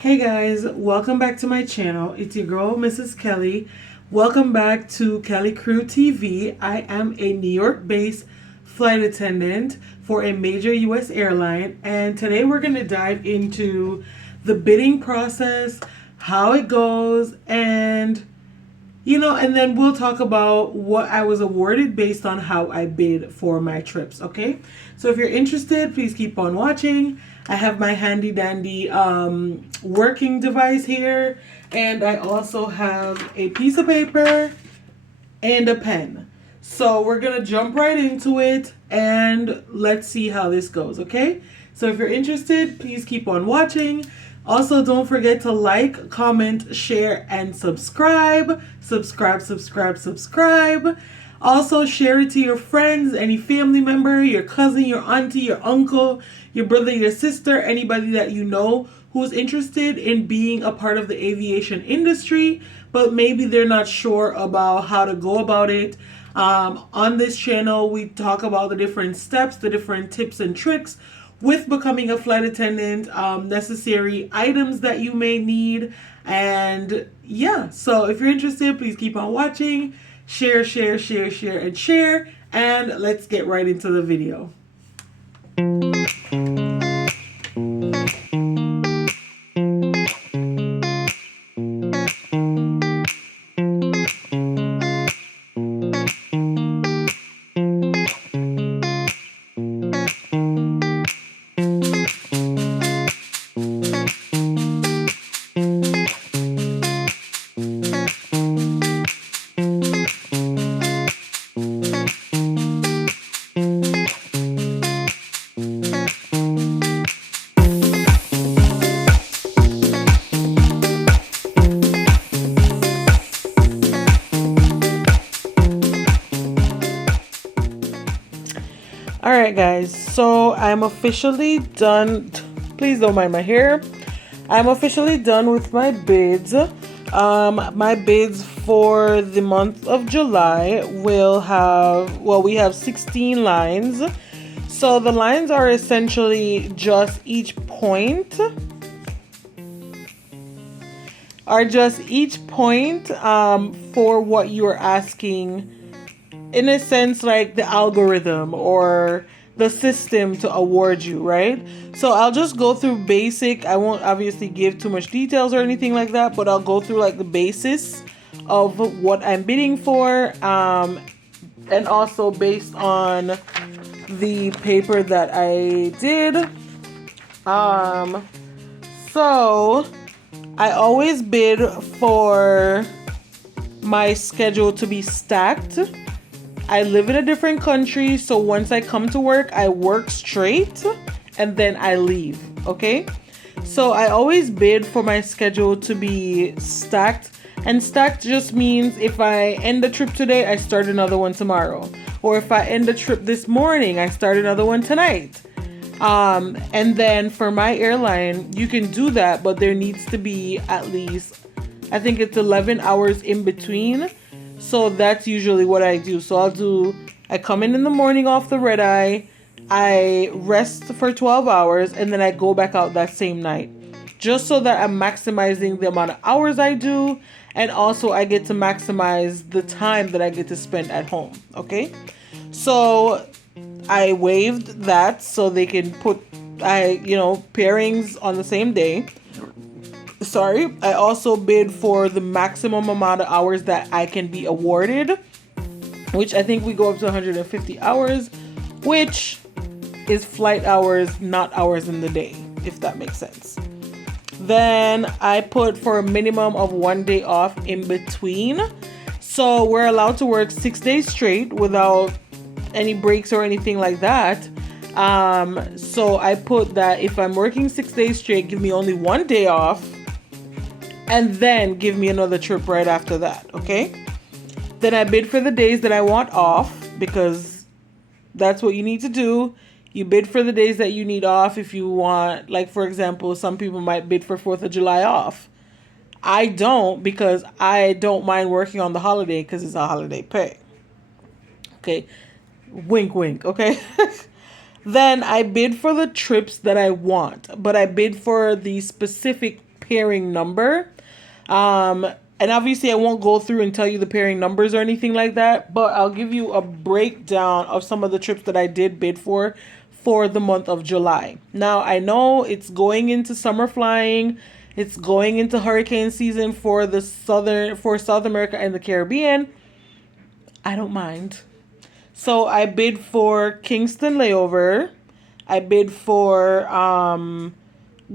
Hey guys, welcome back to my channel. It's your girl, Mrs. Kelly. Welcome back to Kelly Crew TV. I am a New York-based flight attendant for a major U.S. airline, and today we're going to dive into the bidding process, how it goes, and and then we'll talk about what I was awarded based on how I bid for my trips, okay? So if you're interested, please keep on watching. I have my handy dandy working device here, and I also have a piece of paper and a pen. So we're going to jump right into it and let's see how this goes, okay? So if you're interested, please keep on watching. Also, don't forget to like, comment, share, and subscribe. Subscribe. Also, share it to your friends, any family member, your cousin, your auntie, your uncle, your brother, your sister, anybody that you know who's interested in being a part of the aviation industry, but maybe they're not sure about how to go about it. On this channel, we talk about the different steps, the different tips and tricks with becoming a flight attendant, necessary items that you may need. And yeah, so if you're interested, please keep on watching. Share, and share. And let's get right into the video. Alright guys, so I'm officially done. Please don't mind my hair. I'm officially done with my bids. My bids for the month of July will have, we have 16 lines. So the lines are essentially just each point for what you're asking, in a sense, like the algorithm or the system to award you, right? So I'll just go through basic. I won't obviously give too much details or anything like that, but I'll go through like the basis of what I'm bidding for, and also based on the paper that I did. So I always bid for my schedule to be stacked. I live in a different country, so once I come to work, I work straight and then I leave, okay? So I always bid for my schedule to be stacked, and stacked just means if I end the trip today, I start another one tomorrow. Or if I end the trip this morning, I start another one tonight. And then for my airline, you can do that, but there needs to be at least, I think it's 11 hours in between. So that's usually what I do. So I come in the morning off the red eye, I rest for 12 hours, and then I go back out that same night. Just so that I'm maximizing the amount of hours I do, and also I get to maximize the time that I get to spend at home, okay? So I waived that so they can put, pairings on the same day. Sorry, I also bid for the maximum amount of hours that I can be awarded, which I think we go up to 150 hours, which is flight hours, not hours in the day, if that makes sense. Then I put for a minimum of 1 day off in between. So we're allowed to work 6 days straight without any breaks or anything like that. So I put that if I'm working 6 days straight, give me only 1 day off, and then give me another trip right after that, okay? Then I bid for the days that I want off, because that's what you need to do. You bid for the days that you need off. If you want, like for example, some people might bid for 4th of July off. I don't, because I don't mind working on the holiday because it's a holiday pay. Okay, wink, wink, okay? Then I bid for the trips that I want, but I bid for the specific pairing number. And obviously I won't go through and tell you the pairing numbers or anything like that, but I'll give you a breakdown of some of the trips that I did bid for the month of July. Now, I know it's going into summer flying. It's going into hurricane season for South America and the Caribbean. I don't mind. So I bid for Kingston layover. I bid for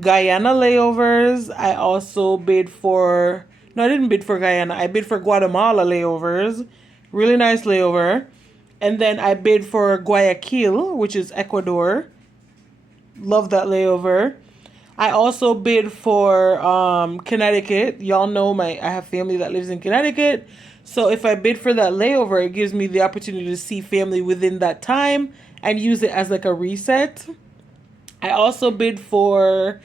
Guyana layovers. I also bid for, no, I didn't bid for Guyana. I bid for Guatemala layovers. Really nice layover. And then I bid for Guayaquil, which is Ecuador. Love that layover. I also bid for Connecticut. Y'all know I have family that lives in Connecticut. So if I bid for that layover, it gives me the opportunity to see family within that time and use it as like a reset. I also bid for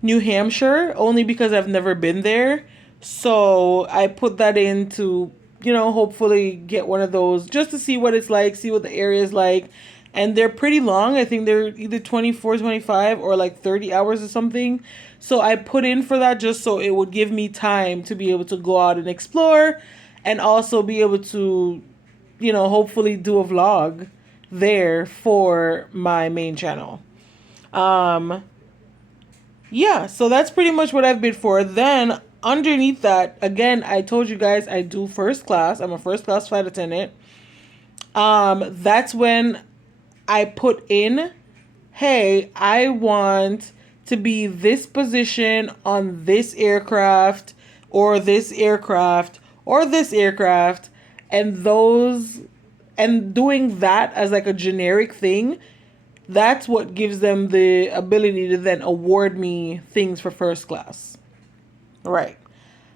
New Hampshire only because I've never been there. So I put that in to, hopefully get one of those just to see what it's like, see what the area is like. And they're pretty long. I think they're either 24, 25 or like 30 hours or something. So I put in for that just so it would give me time to be able to go out and explore and also be able to, hopefully do a vlog there for my main channel. Yeah, so that's pretty much what I've bid for. Then underneath that, again, I told you guys I do first class. I'm a first class flight attendant. That's when I put in, hey, I want to be this position on this aircraft or this aircraft or this aircraft, and doing that as like a generic thing. That's what gives them the ability to then award me things for first class. Right.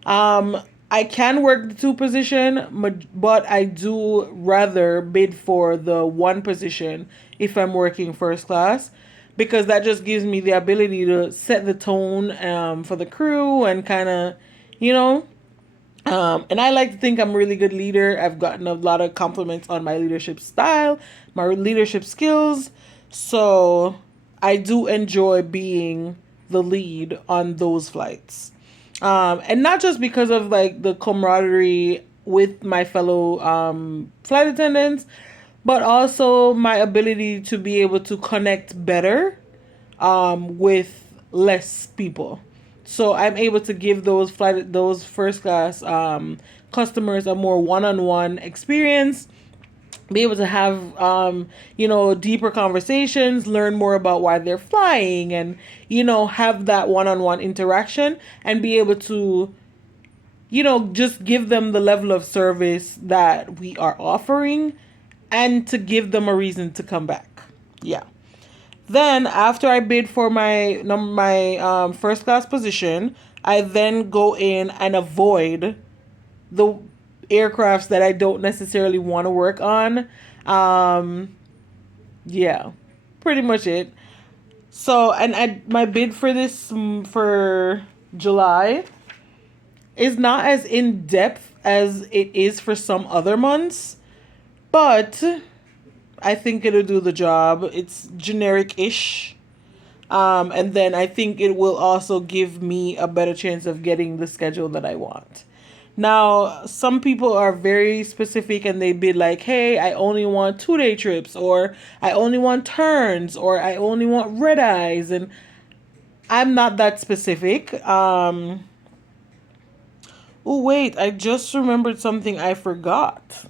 I can work the 2 position, but I do rather bid for the 1 position if I'm working first class, because that just gives me the ability to set the tone for the crew and kind of, and I like to think I'm a really good leader. I've gotten a lot of compliments on my leadership style, my leadership skills. So I do enjoy being the lead on those flights. And not just because of like the camaraderie with my fellow flight attendants, but also my ability to be able to connect better with less people. So I'm able to give those first class customers a more one-on-one experience, be able to have deeper conversations, learn more about why they're flying, and have that one-on-one interaction and be able to just give them the level of service that we are offering and to give them a reason to come back. Yeah. Then after I bid for my first class position, I then go in and avoid the aircrafts that I don't necessarily want to work on. Yeah, pretty much it. So, and my bid for this for July is not as in depth as it is for some other months, but I think it'll do the job. It's generic-ish. And then I think it will also give me a better chance of getting the schedule that I want. Now, some people are very specific and they bid like, hey, I only want 2-day trips, or I only want turns, or I only want red eyes. And I'm not that specific. Oh, wait, I just remembered something I forgot.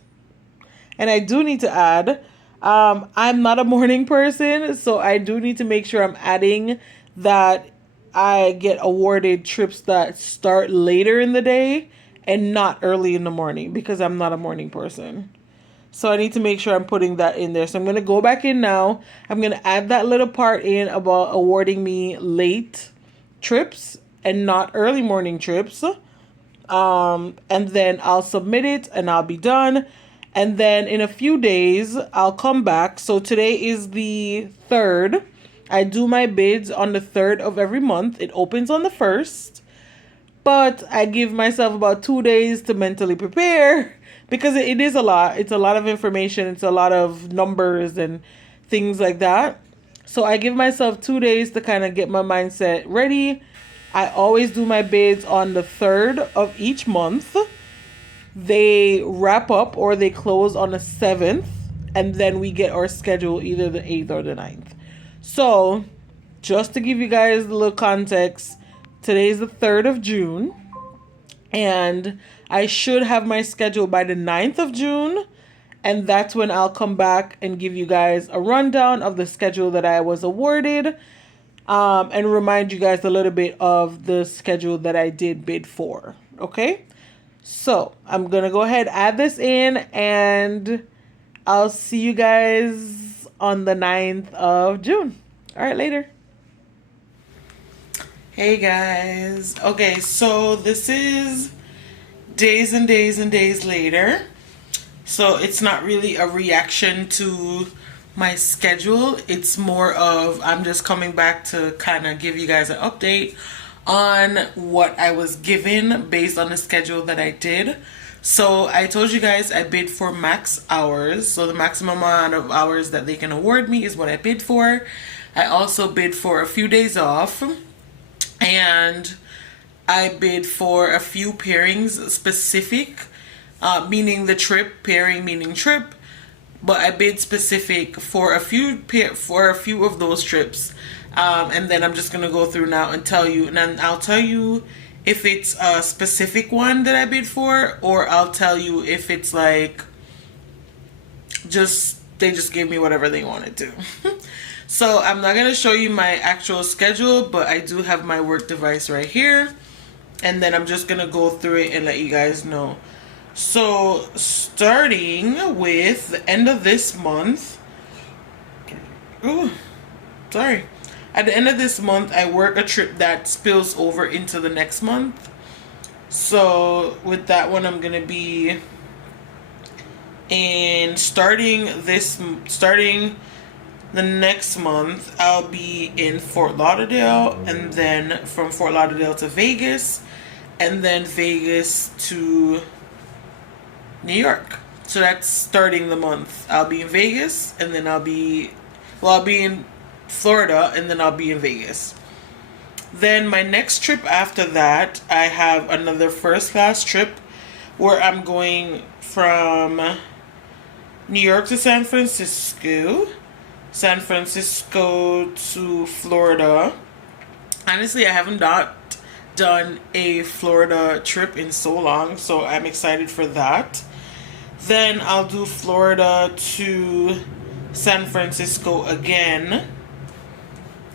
And I do need to add, I'm not a morning person, so I do need to make sure I'm adding that I get awarded trips that start later in the day and not early in the morning, because I'm not a morning person. So I need to make sure I'm putting that in there. So I'm going to go back in now. I'm going to add that little part in about awarding me late trips and not early morning trips. And then I'll submit it and I'll be done. And then in a few days, I'll come back. So today is the 3rd. I do my bids on the 3rd of every month. It opens on the 1st. But I give myself about 2 days to mentally prepare, because it is a lot. It's a lot of information. It's a lot of numbers and things like that. So I give myself 2 days to kind of get my mindset ready. I always do my bids on the 3rd of each month. They wrap up or they close on the 7th, and then we get our schedule either the 8th or the 9th. So, just to give you guys a little context, today's the 3rd of June, and I should have my schedule by the 9th of June, and that's when I'll come back and give you guys a rundown of the schedule that I was awarded, and remind you guys a little bit of the schedule that I did bid for. Okay? So I'm going to go ahead, add this in, and I'll see you guys on the 9th of June. All right, later. Hey guys. Okay, so this is days and days and days later. So it's not really a reaction to my schedule. It's more of I'm just coming back to kind of give you guys an update on what I was given based on the schedule that I did. So I told you guys I bid for max hours. So the maximum amount of hours that they can award me is what I bid for. I also bid for a few days off. And I bid for a few pairings specific, meaning the trip, pairing meaning trip. But I bid specific for a few of those trips. And then I'm just going to go through now and tell you. And then I'll tell you if it's a specific one that I bid for, or I'll tell you if it's like they just gave me whatever they wanted to. So I'm not going to show you my actual schedule, but I do have my work device right here. And then I'm just going to go through it and let you guys know. So starting with the end of this month. Ooh, sorry. At the end of this month, I work a trip that spills over into the next month. So with that one, I'm going to be starting the next month, I'll be in Fort Lauderdale, and then from Fort Lauderdale to Vegas, and then Vegas to New York. So that's starting the month. I'll be in Vegas, and then I'll be in Florida, and then I'll be in Vegas. Then my next trip after that, I have another first class trip where I'm going from New York to San Francisco to Florida. Honestly, I haven't done a Florida trip in so long, so I'm excited for that. Then I'll do Florida to San Francisco again.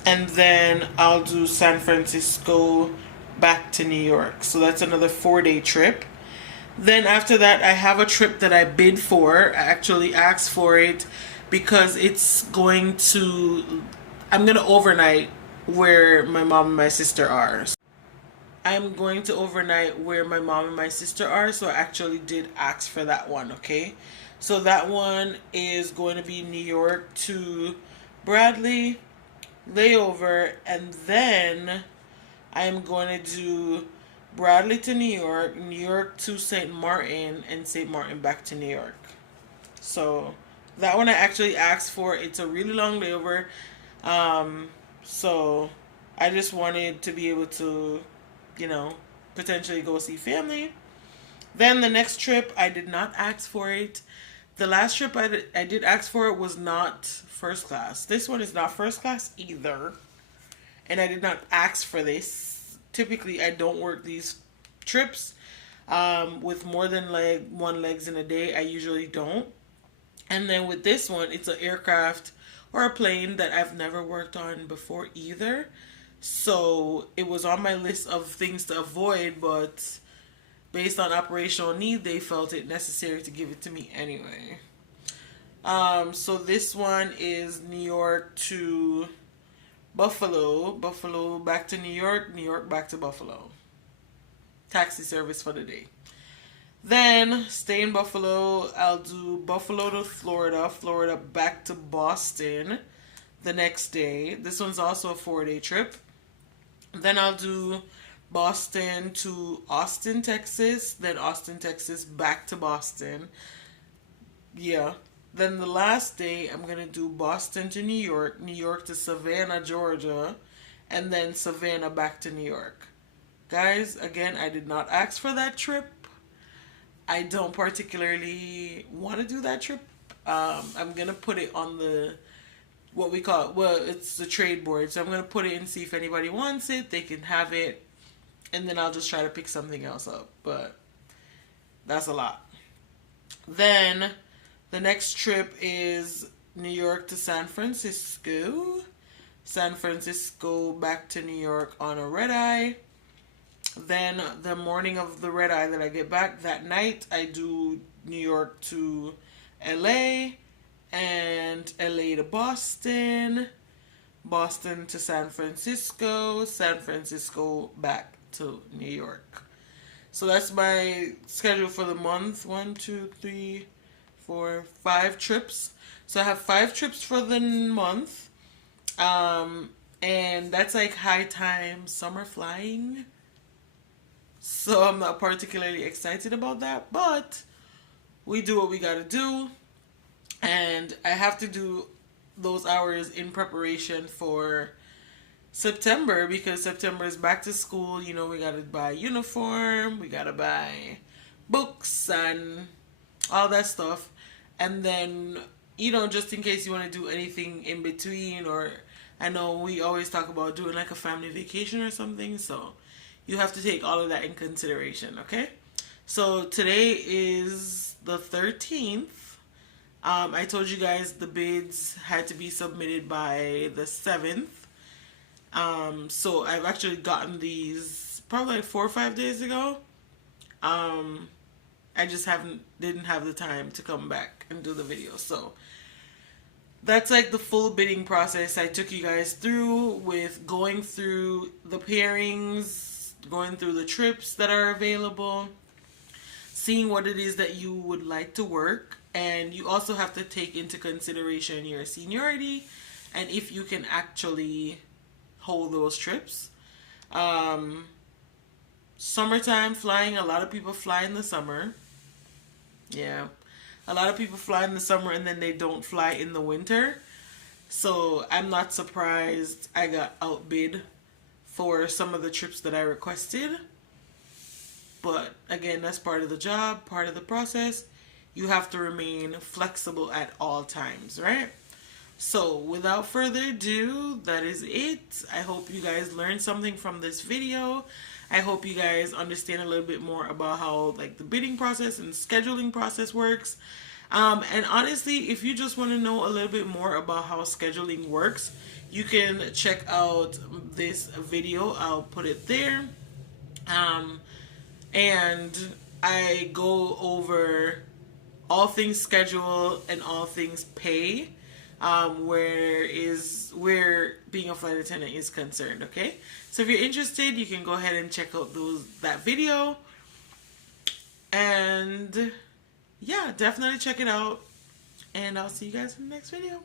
And then I'll do San Francisco back to New York. So that's another 4-day trip. Then after that, I have a trip that I bid for. I actually asked for it because I'm going to overnight where my mom and my sister are. I'm going to overnight where my mom and my sister are, so I actually did ask for that one, okay? So that one is going to be New York to Bradley, layover, and then I'm going to do Bradley to New York to St. Martin, and St. Martin back to New York. So that one I actually asked for. It's a really long layover. So I just wanted to be able to, potentially go see family. Then the next trip, I did not ask for it. The last trip I did ask for it was not first class. This one is not first class either. And I did not ask for this. Typically, I don't work these trips with more than one legs in a day. I usually don't. And then with this one, it's an aircraft or a plane that I've never worked on before either. So it was on my list of things to avoid, but based on operational need, they felt it necessary to give it to me anyway. So this one is New York to Buffalo, Buffalo back to New York, New York back to Buffalo. Taxi service for the day. Then, stay in Buffalo. I'll do Buffalo to Florida, Florida back to Boston the next day. This one's also a 4-day trip. Then I'll do Boston to Austin, Texas. Then Austin, Texas back to Boston. Yeah. Then the last day, I'm going to do Boston to New York, New York to Savannah, Georgia, and then Savannah back to New York. Guys, again, I did not ask for that trip. I don't particularly want to do that trip. I'm gonna put it on the what we call it. Well, it's the trade board, so I'm gonna put it and see if anybody wants it. They can have it, and then I'll just try to pick something else up. But that's a lot. Then the next trip is New York to San Francisco. San Francisco back to New York on a red eye. Then the morning of the red eye that I get back that night, I do New York to LA and LA to Boston, Boston to San Francisco, San Francisco back to New York. So that's my schedule for the month. 1, 2, 3, 4, 5 trips. So I have 5 trips for the month. And that's like high time summer flying. So I'm not particularly excited about that, but we do what we gotta do. And I have to do those hours in preparation for September, because September is back to school. You know, we gotta buy uniform, we gotta buy books and all that stuff. And then, you know, just in case you want to do anything in between, or I know we always talk about doing like a family vacation or something, so you have to take all of that in consideration, okay? So today is the 13th. I told you guys the bids had to be submitted by the 7th. So I've actually gotten these probably like 4 or 5 days ago. I just didn't have the time to come back and do the video. So that's like the full bidding process I took you guys through, with going through the pairings, going through the trips that are available, seeing what it is that you would like to work. And you also have to take into consideration your seniority and if you can actually hold those trips. Summertime flying, a lot of people fly in the summer. Yeah. A lot of people fly in the summer and then they don't fly in the winter. So I'm not surprised I got outbid for some of the trips that I requested. But again, that's part of the job, part of the process. You have to remain flexible at all times, right? So without further ado, that is it. I hope you guys learned something from this video. I hope you guys understand a little bit more about how like the bidding process and scheduling process works. And honestly, if you just want to know a little bit more about how scheduling works, you can check out this video. I'll put it there. And I go over all things schedule and all things pay, where being a flight attendant is concerned. Okay, so if you're interested, you can go ahead and check out that video, and yeah, definitely check it out, and I'll see you guys in the next video.